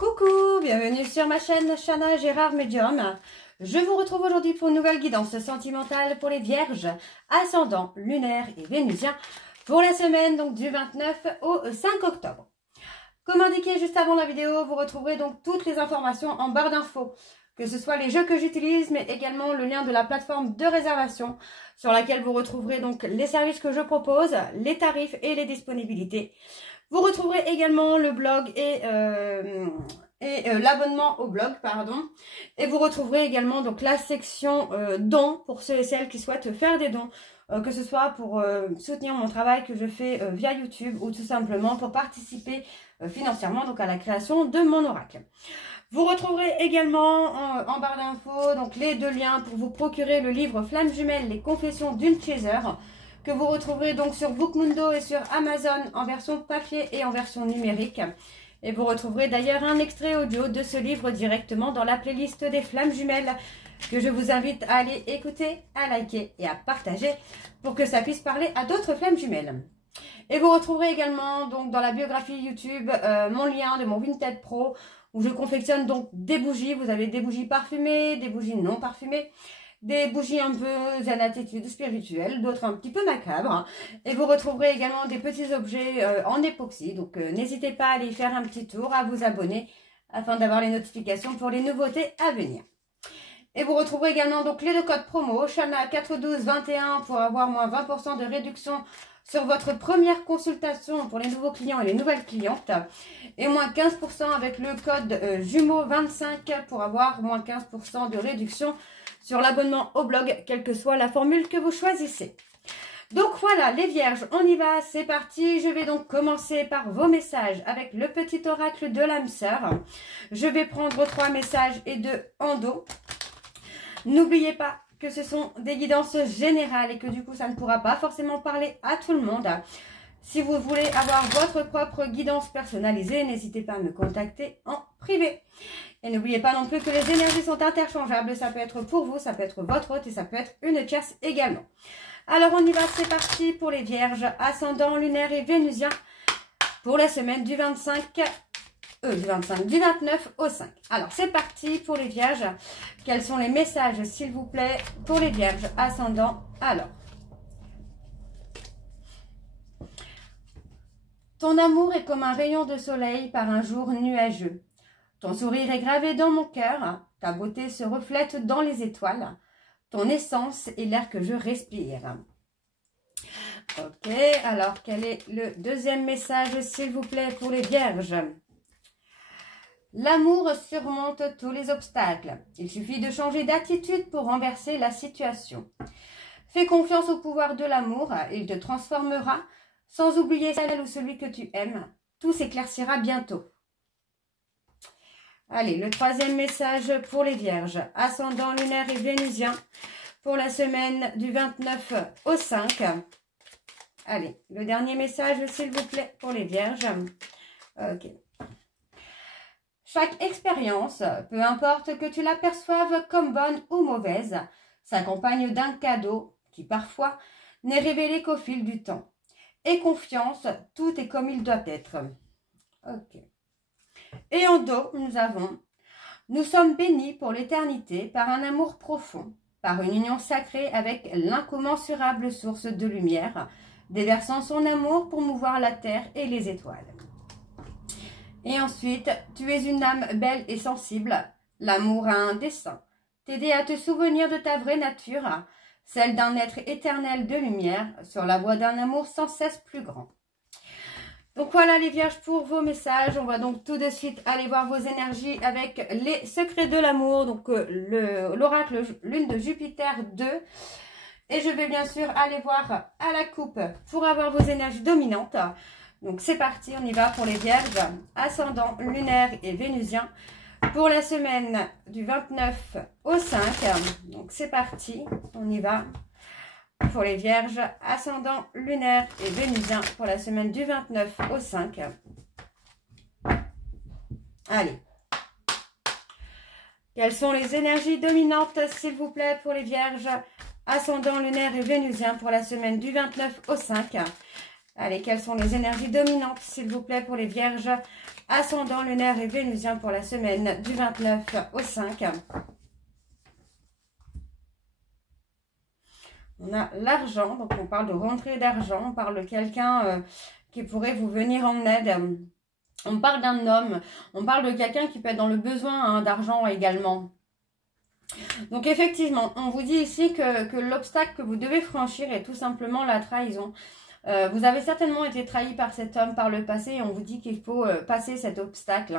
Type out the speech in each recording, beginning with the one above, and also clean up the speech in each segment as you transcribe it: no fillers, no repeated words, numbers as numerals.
Coucou, bienvenue sur ma chaîne Chana Gérard Médium. Je vous retrouve aujourd'hui pour une nouvelle guidance sentimentale pour les vierges, ascendant, lunaire et vénusien pour la semaine donc du 29 au 5 octobre. Comme indiqué juste avant la vidéo, vous retrouverez donc toutes les informations en barre d'infos, que ce soit les jeux que j'utilise, mais également le lien de la plateforme de réservation sur laquelle vous retrouverez donc les services que je propose, les tarifs et les disponibilités. Vous retrouverez également le blog et l'abonnement au blog, pardon. Et vous retrouverez également donc la section dons pour ceux et celles qui souhaitent faire des dons, que ce soit pour soutenir mon travail que je fais via YouTube ou tout simplement pour participer financièrement donc à la création de mon oracle. Vous retrouverez également en barre d'infos donc les deux liens pour vous procurer le livre Flammes jumelles, les confessions d'une chaser, que vous retrouverez donc sur Bookmundo et sur Amazon en version papier et en version numérique. Et vous retrouverez d'ailleurs un extrait audio de ce livre directement dans la playlist des Flammes jumelles, que je vous invite à aller écouter, à liker et à partager pour que ça puisse parler à d'autres flammes jumelles. Et vous retrouverez également donc dans la biographie YouTube mon lien de mon Vinted Pro où je confectionne donc des bougies. Vous avez des bougies parfumées, des bougies non parfumées, des bougies un peu zen attitude spirituelle, d'autres un petit peu macabres. Et vous retrouverez également des petits objets en époxy. Donc n'hésitez pas à aller faire un petit tour, à vous abonner afin d'avoir les notifications pour les nouveautés à venir. Et vous retrouverez également donc les deux codes promo, Chana 41221 pour avoir moins 20% de réduction sur votre première consultation pour les nouveaux clients et les nouvelles clientes. Et moins 15% avec le code jumeau 25 pour avoir moins 15% de réduction sur l'abonnement au blog, quelle que soit la formule que vous choisissez. Donc voilà les vierges, on y va, c'est parti. Je vais donc commencer par vos messages avec le petit oracle de l'âme sœur. Je vais prendre 3 messages et 2 en dos. N'oubliez pas que ce sont des guidances générales et que du coup ça ne pourra pas forcément parler à tout le monde. Si vous voulez avoir votre propre guidance personnalisée, n'hésitez pas à me contacter en privé. Et n'oubliez pas non plus que les énergies sont interchangeables. Ça peut être pour vous, ça peut être votre hôte et ça peut être une tierce également. Alors on y va, c'est parti pour les vierges, ascendant, lunaire et vénusien pour la semaine du 29 au 5. Alors c'est parti pour les vierges. Quels sont les messages s'il vous plaît pour les vierges ascendant? Alors, ton amour est comme un rayon de soleil par un jour nuageux. Ton sourire est gravé dans mon cœur, ta beauté se reflète dans les étoiles, ton essence est l'air que je respire. Ok, alors quel est le deuxième message s'il vous plaît pour les vierges? L'amour surmonte tous les obstacles. Il suffit de changer d'attitude pour renverser la situation. Fais confiance au pouvoir de l'amour, il te transformera, sans oublier celle ou celui que tu aimes. Tout s'éclaircira bientôt. Allez, le troisième message pour les vierges, ascendant, lunaire et vénusien, pour la semaine du 29 au 5. Allez, le dernier message s'il vous plaît pour les vierges. Ok. Chaque expérience, peu importe que tu la perçoives comme bonne ou mauvaise, s'accompagne d'un cadeau qui parfois n'est révélé qu'au fil du temps. Aie confiance, tout est comme il doit être. Ok. Et en dos, nous sommes bénis pour l'éternité par un amour profond, par une union sacrée avec l'incommensurable source de lumière, déversant son amour pour mouvoir la terre et les étoiles. Et ensuite, tu es une âme belle et sensible. L'amour a un dessein, t'aider à te souvenir de ta vraie nature, celle d'un être éternel de lumière, sur la voie d'un amour sans cesse plus grand. Donc voilà les vierges pour vos messages. On va donc tout de suite aller voir vos énergies avec les secrets de l'amour. Donc l'oracle lune de Jupiter 2. Et je vais bien sûr aller voir à la coupe pour avoir vos énergies dominantes. Donc c'est parti, on y va pour les vierges, ascendant, lunaire et vénusien pour la semaine du 29 au 5. Donc c'est parti, on y va pour les vierges, ascendant, lunaire et vénusien pour la semaine du 29 au 5. Allez. Quelles sont les énergies dominantes s'il vous plaît pour les vierges, ascendant, lunaire et vénusien pour la semaine du 29 au 5? Allez, quelles sont les énergies dominantes, s'il vous plaît, pour les vierges, ascendant lunaire et vénusien pour la semaine du 29 au 5. On a l'argent, donc on parle de rentrée d'argent, on parle de quelqu'un qui pourrait vous venir en aide. On parle d'un homme, on parle de quelqu'un qui peut être dans le besoin d'argent également. Donc effectivement, on vous dit ici que l'obstacle que vous devez franchir est tout simplement la trahison. Vous avez certainement été trahi par cet homme par le passé et on vous dit qu'il faut passer cet obstacle.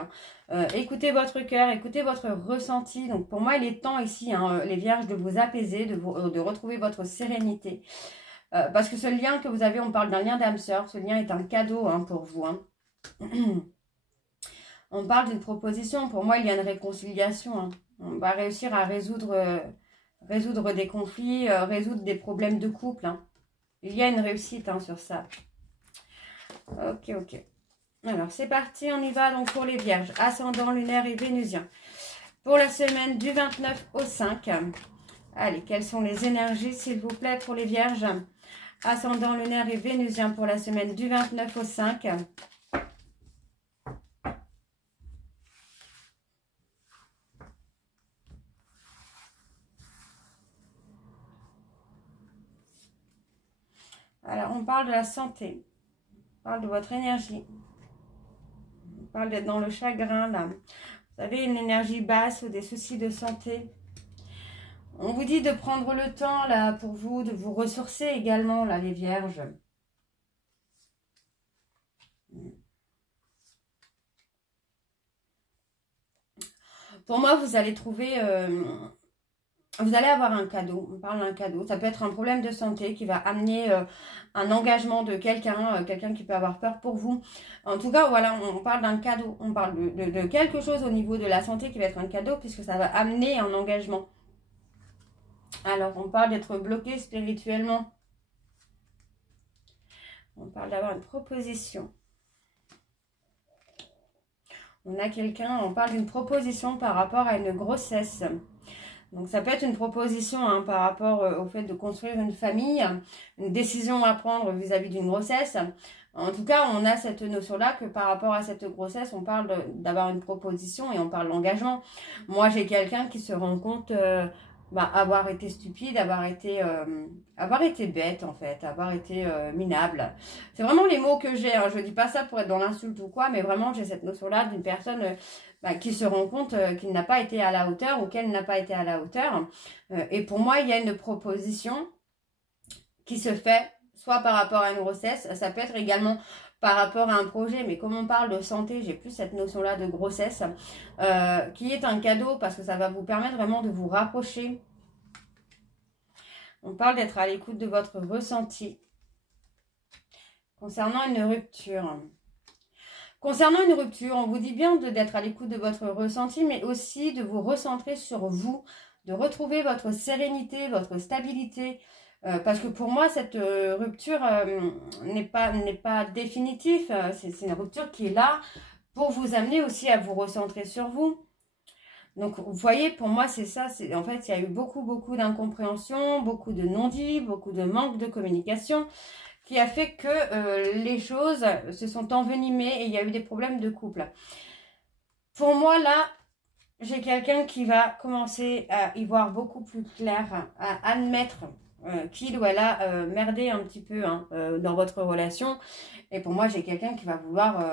Écoutez votre cœur, écoutez votre ressenti. Donc pour moi, il est temps ici, les vierges, de vous apaiser, de retrouver votre sérénité. Parce que ce lien que vous avez, on parle d'un lien d'âme sœur, ce lien est un cadeau pour vous. On parle d'une proposition, pour moi il y a une réconciliation. On va réussir à résoudre des conflits, résoudre des problèmes de couple. Il y a une réussite sur ça. Ok. Alors, c'est parti, on y va donc pour les vierges. Ascendant, lunaire et vénusien. Pour la semaine du 29 au 5. Allez, quelles sont les énergies, s'il vous plaît, pour les vierges? Ascendant, lunaire et vénusien pour la semaine du 29 au 5. Alors, on parle de la santé. On parle de votre énergie. On parle d'être dans le chagrin, là. Vous avez une énergie basse ou des soucis de santé. On vous dit de prendre le temps, là, pour vous, de vous ressourcer également, là, les vierges. Pour moi, vous allez trouver... vous allez avoir un cadeau, on parle d'un cadeau. Ça peut être un problème de santé qui va amener un engagement de quelqu'un, quelqu'un qui peut avoir peur pour vous. En tout cas, voilà, on parle d'un cadeau. On parle de quelque chose au niveau de la santé qui va être un cadeau puisque ça va amener un engagement. Alors, on parle d'être bloqué spirituellement. On parle d'avoir une proposition. On a quelqu'un, on parle d'une proposition par rapport à une grossesse. Donc, ça peut être une proposition par rapport au fait de construire une famille, une décision à prendre vis-à-vis d'une grossesse. En tout cas, on a cette notion-là que par rapport à cette grossesse, on parle d'avoir une proposition et on parle d'engagement. Moi, j'ai quelqu'un qui se rend compte avoir été stupide, avoir été bête, en fait, avoir été minable. C'est vraiment les mots que j'ai. Je ne dis pas ça pour être dans l'insulte ou quoi, mais vraiment, j'ai cette notion-là d'une personne... qui se rend compte qu'il n'a pas été à la hauteur ou qu'elle n'a pas été à la hauteur. Et pour moi, il y a une proposition qui se fait, soit par rapport à une grossesse, ça peut être également par rapport à un projet, mais comme on parle de santé, j'ai plus cette notion-là de grossesse, qui est un cadeau parce que ça va vous permettre vraiment de vous rapprocher. On parle d'être à l'écoute de votre ressenti concernant une rupture. Concernant une rupture, on vous dit bien d'être à l'écoute de votre ressenti, mais aussi de vous recentrer sur vous, de retrouver votre sérénité, votre stabilité. Parce que pour moi, cette rupture n'est pas définitive. C'est une rupture qui est là pour vous amener aussi à vous recentrer sur vous. Donc, vous voyez, pour moi, c'est ça. En fait, il y a eu beaucoup d'incompréhension, beaucoup de non-dits, beaucoup de manque de communication, qui a fait que les choses se sont envenimées et il y a eu des problèmes de couple. Pour moi, là, j'ai quelqu'un qui va commencer à y voir beaucoup plus clair, à admettre qu'il ou elle a merdé un petit peu dans votre relation. Et pour moi, j'ai quelqu'un qui va vouloir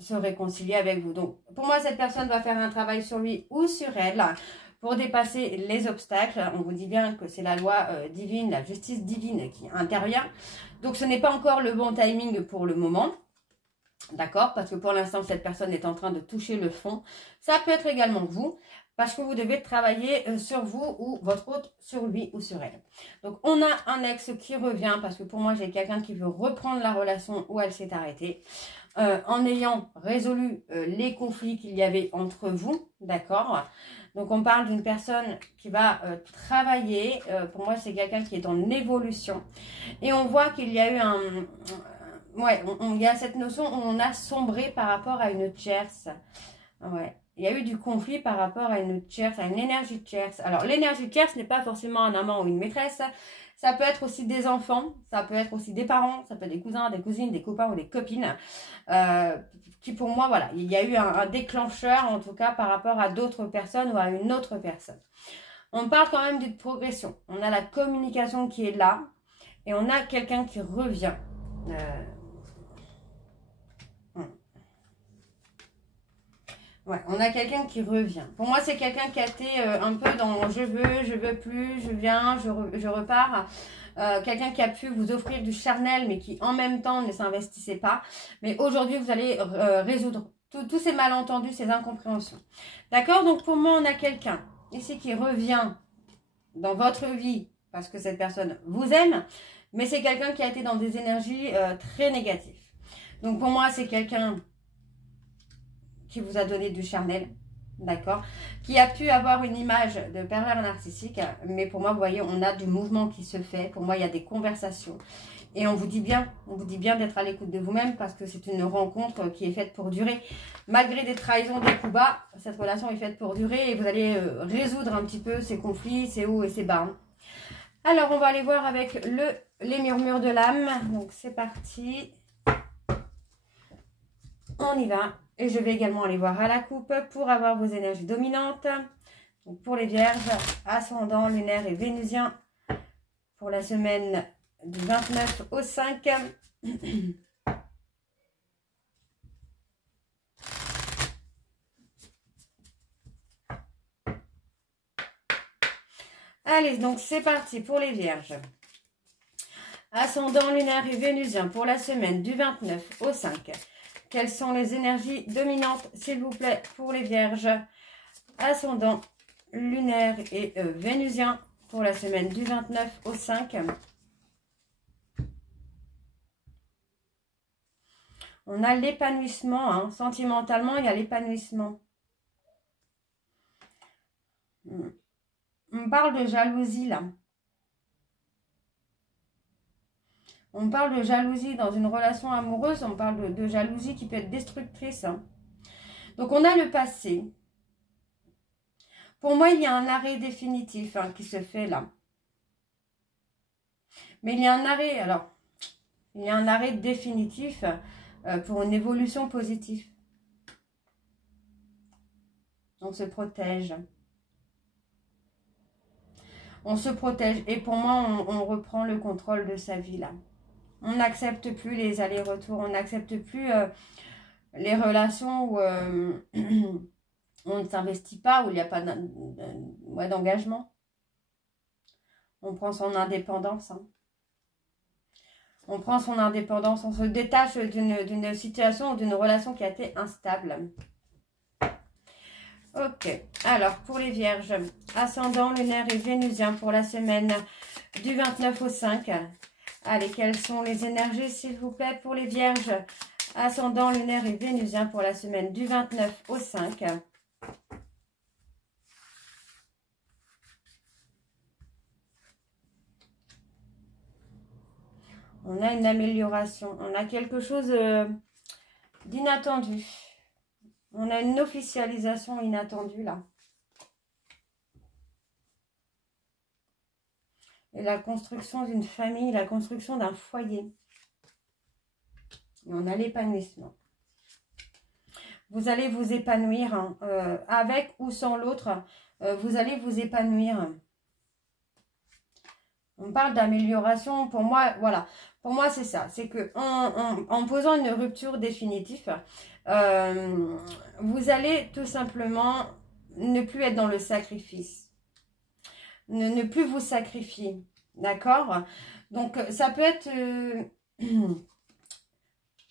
se réconcilier avec vous. Donc, pour moi, cette personne va faire un travail sur lui ou sur elle pour dépasser les obstacles. On vous dit bien que c'est la loi divine, la justice divine qui intervient. Donc, ce n'est pas encore le bon timing pour le moment. D'accord? Parce que pour l'instant, cette personne est en train de toucher le fond. Ça peut être également vous, parce que vous devez travailler sur vous ou votre autre sur lui ou sur elle. Donc, on a un ex qui revient, parce que pour moi, j'ai quelqu'un qui veut reprendre la relation où elle s'est arrêtée, en ayant résolu les conflits qu'il y avait entre vous. D'accord? Donc, on parle d'une personne qui va travailler. Pour moi, c'est quelqu'un qui est en évolution. Et on voit qu'il y a eu il y a cette notion où on a sombré par rapport à une tierce. Ouais. Il y a eu du conflit par rapport à une tierce, à une énergie tierce. Alors, l'énergie tierce n'est pas forcément un amant ou une maîtresse. Ça peut être aussi des enfants, ça peut être aussi des parents, ça peut être des cousins, des cousines, des copains ou des copines. Qui pour moi, voilà, il y a eu un déclencheur en tout cas par rapport à d'autres personnes ou à une autre personne. On parle quand même d'une progression. On a la communication qui est là et on a quelqu'un qui revient. Ouais, on a quelqu'un qui revient. Pour moi, c'est quelqu'un qui a été un peu dans je veux plus, je viens, je repars. Quelqu'un qui a pu vous offrir du charnel, mais qui en même temps ne s'investissait pas. Mais aujourd'hui, vous allez résoudre tous ces malentendus, ces incompréhensions. D'accord? Donc, pour moi, on a quelqu'un ici qui revient dans votre vie parce que cette personne vous aime, mais c'est quelqu'un qui a été dans des énergies très négatives. Donc, pour moi, c'est quelqu'un qui vous a donné du charnel, d'accord, qui a pu avoir une image de pervers narcissique, mais pour moi, vous voyez, on a du mouvement qui se fait, pour moi, il y a des conversations, et on vous dit bien d'être à l'écoute de vous-même, parce que c'est une rencontre qui est faite pour durer, malgré des trahisons, des coups bas, cette relation est faite pour durer, et vous allez résoudre un petit peu ces conflits, ces hauts et ces bas. Alors, on va aller voir avec les murmures de l'âme, donc c'est parti, on y va. Et je vais également aller voir à la coupe pour avoir vos énergies dominantes. Donc pour les vierges, ascendant, lunaire et vénusien. Pour la semaine du 29 au 5. Allez, donc c'est parti pour les vierges. Ascendant, lunaire et vénusien pour la semaine du 29 au 5. Quelles sont les énergies dominantes, s'il vous plaît, pour les vierges? Ascendant, lunaire et vénusien pour la semaine du 29 au 5. On a l'épanouissement, hein. Sentimentalement, il y a l'épanouissement. On parle de jalousie, là. On parle de jalousie dans une relation amoureuse, on parle de jalousie qui peut être destructrice. Hein. Donc, on a le passé. Pour moi, il y a un arrêt définitif qui se fait là. Mais il y a un arrêt, alors, il y a un arrêt définitif pour une évolution positive. On se protège. On se protège. Et pour moi, on reprend le contrôle de sa vie là. On n'accepte plus les allers-retours. On n'accepte plus les relations où on ne s'investit pas, où il n'y a pas d'engagement. On prend son indépendance. Hein. On prend son indépendance. On se détache d'une situation ou d'une relation qui a été instable. Ok, alors pour les vierges, ascendant, lunaire et vénusien pour la semaine du 29 au 5. Allez, quelles sont les énergies s'il vous plaît pour les vierges, ascendant, lunaire et vénusien pour la semaine du 29 au 5. On a une amélioration, on a quelque chose d'inattendu. On a une officialisation inattendue là. Et la construction d'une famille, la construction d'un foyer. Et on a l'épanouissement. Vous allez vous épanouir, hein, avec ou sans l'autre, vous allez vous épanouir. On parle d'amélioration, pour moi, voilà. Pour moi, c'est ça. C'est que en posant une rupture définitive, vous allez tout simplement ne plus être dans le sacrifice. Ne plus vous sacrifier. D'accord? Donc, ça peut être...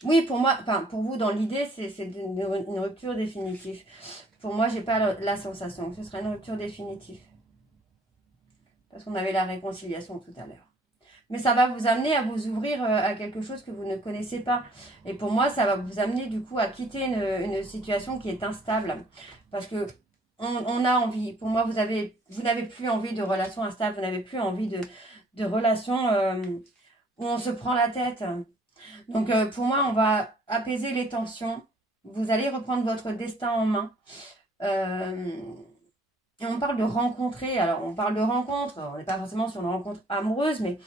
oui, pour moi, enfin, pour vous, dans l'idée, c'est une rupture définitive. Pour moi, j'ai pas la sensation que ce serait une rupture définitive. Parce qu'on avait la réconciliation tout à l'heure. Mais ça va vous amener à vous ouvrir à quelque chose que vous ne connaissez pas. Et pour moi, ça va vous amener du coup à quitter une situation qui est instable. Parce que on a envie. Pour moi, vous n'avez plus envie de relations instables. Vous n'avez plus envie de relations où on se prend la tête. Donc pour moi, on va apaiser les tensions. Vous allez reprendre votre destin en main. Et on parle de rencontrer. Alors, on parle de rencontres. On n'est pas forcément sur une rencontre amoureuse, mais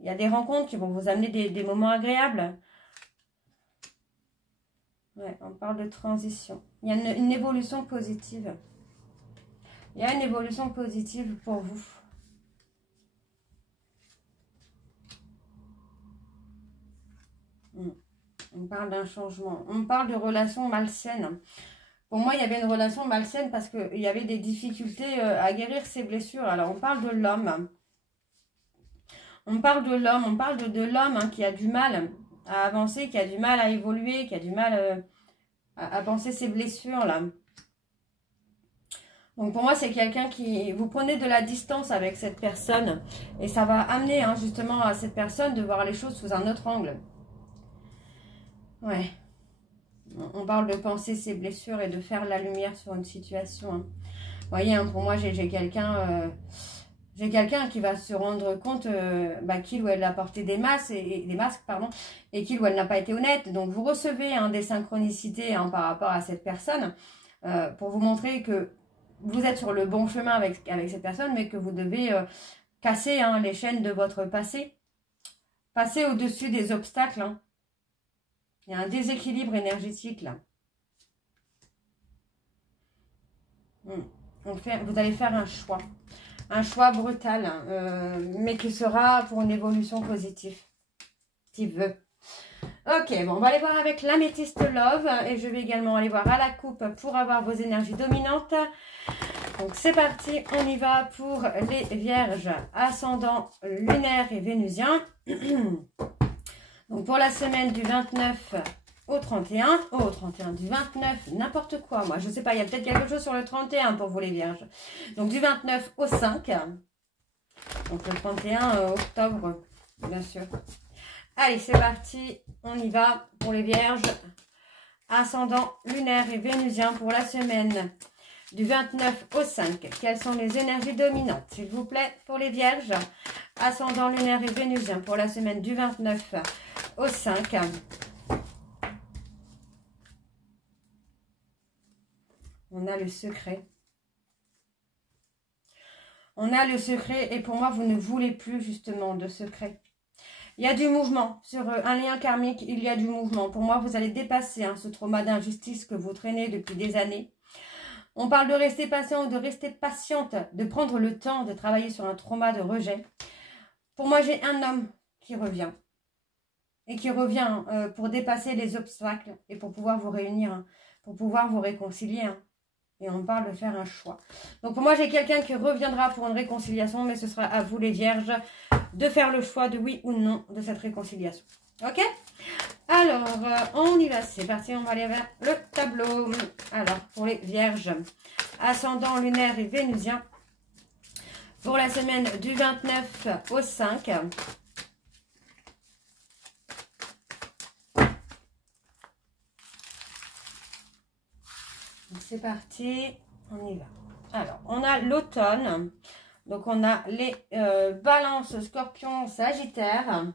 il y a des rencontres qui vont vous amener des moments agréables. Ouais, on parle de transition. Il y a une évolution positive. Il y a une évolution positive pour vous. On parle d'un changement. On parle de relations malsaines. Pour moi, il y avait une relation malsaine parce qu'il y avait des difficultés à guérir ces blessures. Alors, on parle de l'homme. On parle de l'homme. On parle de l'homme qui a du mal à avancer, qui a du mal à évoluer, qui a du mal à penser ses blessures, là. Donc, pour moi, c'est quelqu'un qui... Vous prenez de la distance avec cette personne. Et ça va amener, justement, à cette personne de voir les choses sous un autre angle. Ouais. On parle de penser ses blessures et de faire la lumière sur une situation. Vous voyez, pour moi, j'ai quelqu'un qui va se rendre compte qu'il ou elle a porté des masques, et qu'il ou elle n'a pas été honnête. Donc, vous recevez des synchronicités par rapport à cette personne pour vous montrer que vous êtes sur le bon chemin avec cette personne, mais que vous devez casser les chaînes de votre passé, passer au-dessus des obstacles. Il y a un déséquilibre énergétique là. Vous allez faire un choix brutal, mais qui sera pour une évolution positive, si veut. Ok, bon, on va aller voir avec l'améthyste love, et je vais également aller voir à la coupe pour avoir vos énergies dominantes. Donc c'est parti, on y va pour les vierges, ascendant lunaire et vénusien. Donc pour la semaine du 29 au 31, du 29, n'importe quoi, moi, je sais pas, il y a peut-être quelque chose sur le 31 pour vous les vierges. Donc du 29 au 5, donc le 31 octobre, bien sûr. Allez, c'est parti, on y va pour les vierges, ascendant lunaire et vénusien pour la semaine du 29 au 5. Quelles sont les énergies dominantes, s'il vous plaît, pour les vierges, ascendant lunaire et vénusien pour la semaine du 29 au 5. On a le secret. On a le secret et pour moi, vous ne voulez plus justement de secret. Il y a du mouvement. Sur un lien karmique, il y a du mouvement. Pour moi, vous allez dépasser ce trauma d'injustice que vous traînez depuis des années. On parle de rester patient ou de rester patiente, de prendre le temps de travailler sur un trauma de rejet. Pour moi, j'ai un homme qui revient. Et qui revient pour dépasser les obstacles et pour pouvoir vous réunir, pour pouvoir vous réconcilier. Et on parle de faire un choix. Donc pour moi, j'ai quelqu'un qui reviendra pour une réconciliation, mais ce sera à vous les vierges de faire le choix de oui ou non de cette réconciliation. Ok? Alors, on y va, c'est parti, on va aller vers le tableau. Alors, pour les vierges, ascendant lunaire et vénusien, pour la semaine du 29 au 5. C'est parti, on y va. Alors, on a l'automne. Donc, on a les balances, scorpions, sagittaires.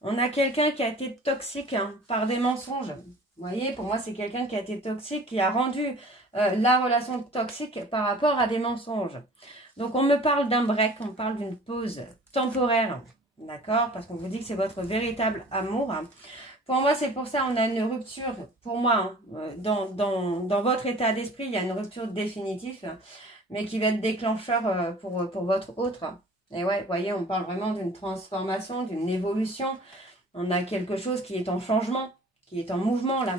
On a quelqu'un qui a été toxique par des mensonges. Vous voyez, pour moi, c'est quelqu'un qui a été toxique, qui a rendu la relation toxique par rapport à des mensonges. Donc, on me parle d'un break, on parle d'une pause temporaire. D'accord? Parce qu'on vous dit que c'est votre véritable amour. Pour moi, c'est pour ça on a une rupture, pour moi, dans votre état d'esprit, il y a une rupture définitive, mais qui va être déclencheur pour votre autre. Et ouais, vous voyez, on parle vraiment d'une transformation, d'une évolution. On a quelque chose qui est en changement, qui est en mouvement là.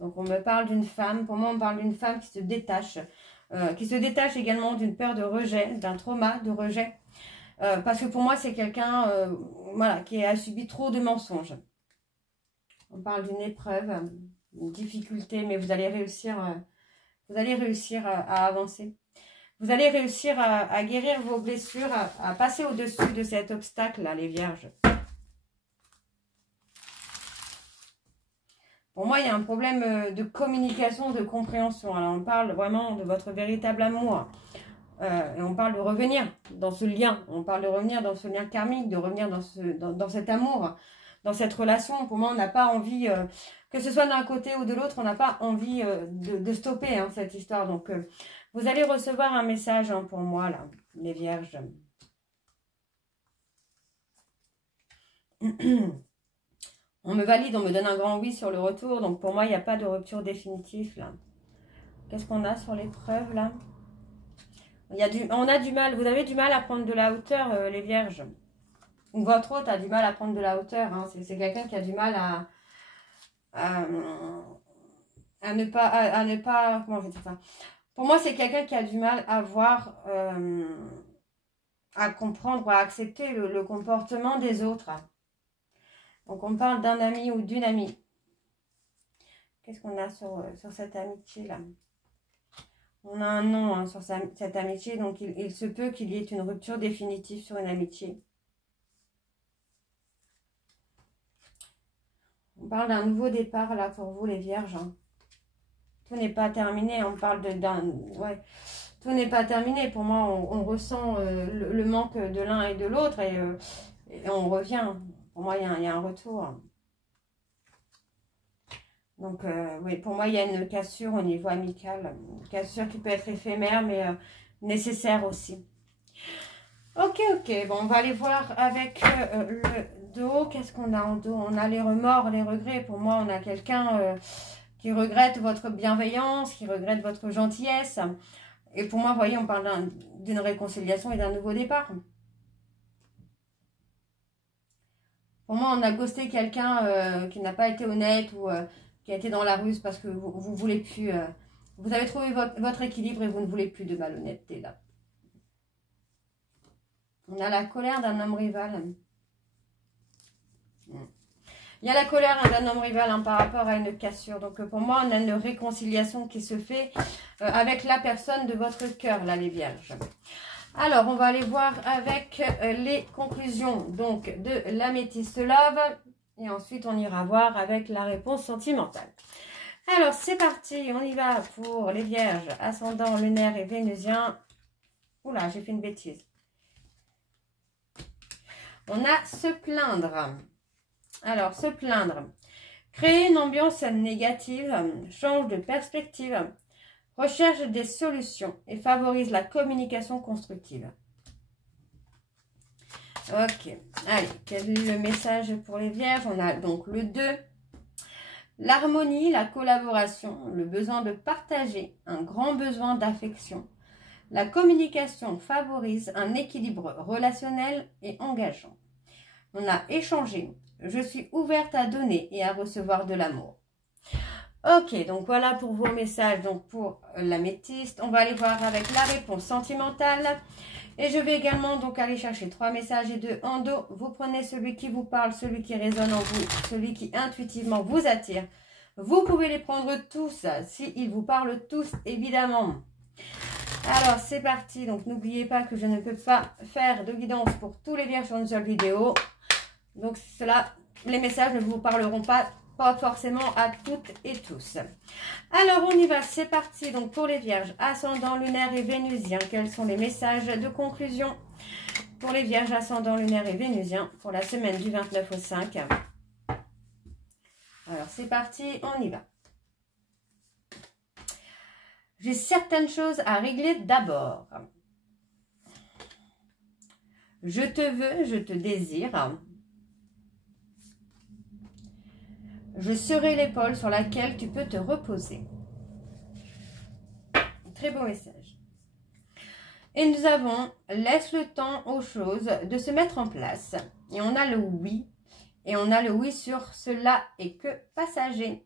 Donc on me parle d'une femme, pour moi on parle d'une femme qui se détache également d'une peur de rejet, d'un trauma de rejet. Parce que pour moi c'est quelqu'un voilà, qui a subi trop de mensonges. On parle d'une épreuve, une difficulté, mais vous allez réussir à avancer. Vous allez réussir à guérir vos blessures, à passer au-dessus de cet obstacle-là, les vierges. Pour moi, il y a un problème de communication, de compréhension. Alors, on parle vraiment de votre véritable amour. Et on parle de revenir dans ce lien. On parle de revenir dans ce lien karmique, de revenir dans cet amour, dans cette relation. Pour moi, on n'a pas envie, que ce soit d'un côté ou de l'autre, on n'a pas envie de stopper cette histoire. Donc, Vous allez recevoir un message hein, pour moi, là, les vierges. On me valide, on me donne un grand oui sur le retour. Donc, pour moi, il n'y a pas de rupture définitive, là. Qu'est-ce qu'on a sur l'épreuve, là? On a du mal. Vous avez du mal à prendre de la hauteur, les vierges. Ou votre hôte a du mal à prendre de la hauteur. Hein. C'est quelqu'un qui a du mal à ne pas... Comment je vais dire ça? Pour moi, c'est quelqu'un qui a du mal à voir... à comprendre ou à accepter le comportement des autres. Donc, on parle d'un ami ou d'une amie. Qu'est-ce qu'on a sur cette amitié-là? On a un nom hein, sur cette amitié. Donc, il se peut qu'il y ait une rupture définitive sur une amitié. On parle d'un nouveau départ, là, pour vous, les vierges. Hein. Tout n'est pas terminé. On parle d'un... Ouais. Tout n'est pas terminé. Pour moi, on ressent le manque de l'un et de l'autre et on revient. Pour moi, il y a un retour. Donc, oui, pour moi, il y a une cassure au niveau amical. Une cassure qui peut être éphémère, mais nécessaire aussi. Ok. Bon, on va aller voir avec le dos. Qu'est-ce qu'on a en dos? On a les remords, les regrets. Pour moi, on a quelqu'un qui regrette votre bienveillance, qui regrette votre gentillesse. Et pour moi, vous voyez, on parle d'une réconciliation et d'un nouveau départ. Pour moi, on a ghosté quelqu'un qui n'a pas été honnête ou qui a été dans la ruse parce que vous voulez plus... vous avez trouvé votre équilibre et vous ne voulez plus de malhonnêteté, là. On a la colère d'un homme rival. Il y a la colère d'un homme rival hein, par rapport à une cassure. Donc, pour moi, on a une réconciliation qui se fait avec la personne de votre cœur, là, les vierges. Alors, on va aller voir avec les conclusions donc de l'Améthyste Love. Et ensuite, on ira voir avec la réponse sentimentale. Alors, c'est parti. On y va pour les vierges, ascendant, lunaire et vénusien. Oula, j'ai fait une bêtise. On a se plaindre. Alors, se plaindre. Créer une ambiance négative, change de perspective, recherche des solutions et favorise la communication constructive. Ok, allez, quel est le message pour les vierges? On a donc le 2. L'harmonie, la collaboration, le besoin de partager, un grand besoin d'affection. La communication favorise un équilibre relationnel et engageant. On a échangé. Je suis ouverte à donner et à recevoir de l'amour. Ok, donc voilà pour vos messages donc pour l'améthyste. On va aller voir avec la réponse sentimentale. Et je vais également donc aller chercher 3 messages et 2 en dos. Vous prenez celui qui vous parle, celui qui résonne en vous, celui qui intuitivement vous attire. Vous pouvez les prendre tous, s'ils vous parlent tous, évidemment. Alors, c'est parti. Donc, n'oubliez pas que je ne peux pas faire de guidance pour tous les vierges sur une seule vidéo. Donc, les messages ne vous parleront pas forcément à toutes et tous. Alors, on y va. C'est parti. Donc, pour les vierges, ascendant, lunaire et vénusien, quels sont les messages de conclusion pour les vierges, ascendant, lunaire et vénusien pour la semaine du 29 au 5? Alors, c'est parti. On y va. J'ai certaines choses à régler d'abord. Je te veux, je te désire. Je serai l'épaule sur laquelle tu peux te reposer. Très beau message. Et nous avons, laisse le temps aux choses de se mettre en place. Et on a le oui. Et on a le oui sur cela et que passager.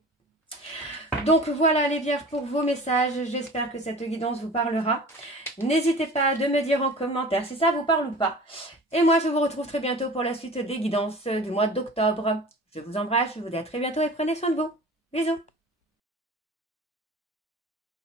Donc voilà les vierges pour vos messages. J'espère que cette guidance vous parlera. N'hésitez pas de me dire en commentaire si ça vous parle ou pas. Et moi je vous retrouve très bientôt pour la suite des guidances du mois d'octobre. Je vous embrasse, je vous dis à très bientôt et prenez soin de vous. Bisous.